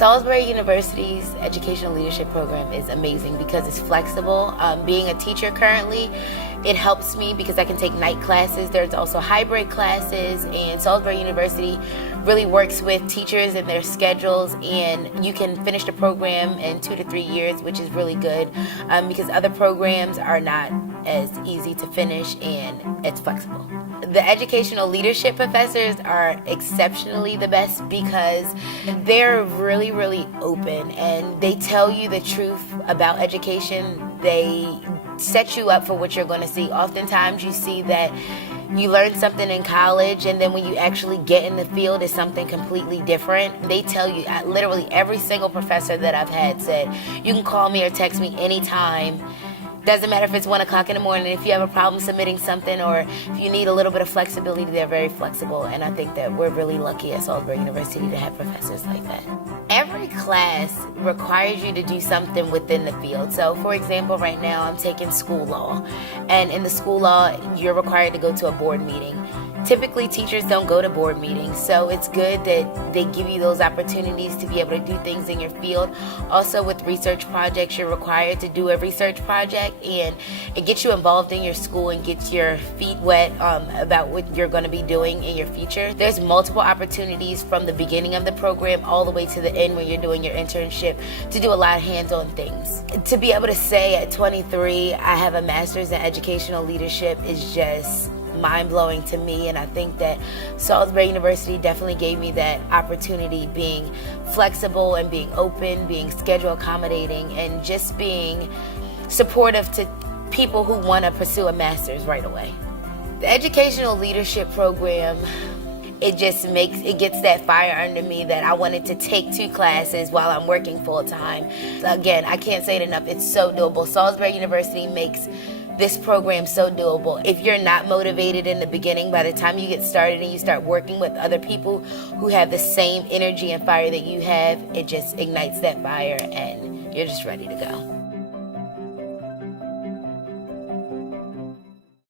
Salisbury University's educational leadership program is amazing because it's flexible. Being a teacher currently, it helps me because I can take night classes. There's also hybrid classes, and Salisbury University really works with teachers and their schedules, and you can finish the program in 2 to 3 years, which is really good because other programs are not as easy to finish, and it's flexible. The educational leadership professors are exceptionally the best because they're really open and they tell you the truth about education. They set you up for what you're going to see. Oftentimes you see that you learn something in college and then when you actually get in the field it's something completely different. They tell you, literally every single professor that I've had said, you can call me or text me anytime. Doesn't matter if it's 1 o'clock in the morning. If you have a problem submitting something or if you need a little bit of flexibility, they're very flexible. And I think that we're really lucky at Salisbury University to have professors like that. Every class requires you to do something within the field. So for example, right now I'm taking school law. And in the school law, you're required to go to a board meeting. Typically, teachers don't go to board meetings, so it's good that they give you those opportunities to be able to do things in your field. Also, with research projects, you're required to do a research project, and it gets you involved in your school and gets your feet wet about what you're going to be doing in your future. There's multiple opportunities from the beginning of the program all the way to the end when you're doing your internship to do a lot of hands-on things. To be able to say at 23, I have a master's in educational leadership is just mind-blowing to me, and I think that Salisbury University definitely gave me that opportunity, being flexible and being open, being schedule accommodating, and just being supportive to people who want to pursue a master's right away. The educational leadership program, it gets that fire under me that I wanted to take 2 classes while I'm working full-time. Again, I can't say it enough, it's so doable. Salisbury University makes this program so doable. If you're not motivated in the beginning, by the time you get started and you start working with other people who have the same energy and fire that you have, it just ignites that fire and you're just ready to go.